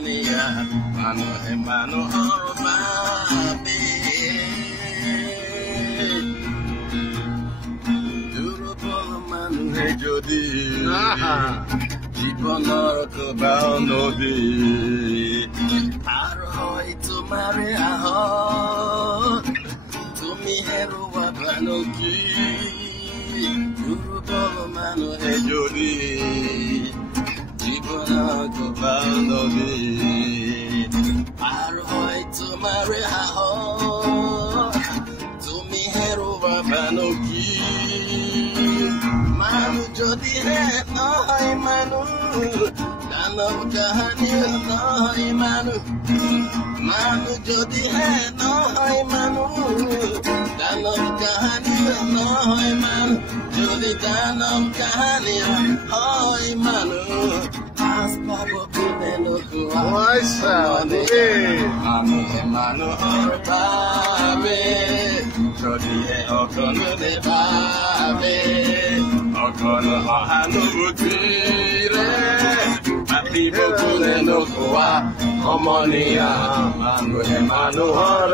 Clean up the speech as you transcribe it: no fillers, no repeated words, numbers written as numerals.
সমনিয়া মানুহে মানুহৰ বাবে দুৰ্বল মানুহে যদি জীৱনৰ কবাও নদী পাৰ হয় তোমাৰে আহত তুমি হেৰুৱা ভানুকি দুৰ্বল মানুহে যদি জীৱনৰ কবাও নদী পাৰ হয় তোমাৰে আহত তুমি হেৰুৱা ভানুকি মানুহ যদিহে নহয় মানুহ দানৱ কাহানি নহয় মানুহ যদিহে নহয় মানুহ দানৱ কাহানি নহয় মানুহ যদি দানৱ কাহানি হয় মানুহ আজ পাব কোনে নোকোৱা মানুহে মানুহৰ বাবে যদিহে অকণে ভাবে অকণ সহানুভূতিৰে পাতিব কোনে নোকোৱা সমনীয়া মানুহে মানুহৰ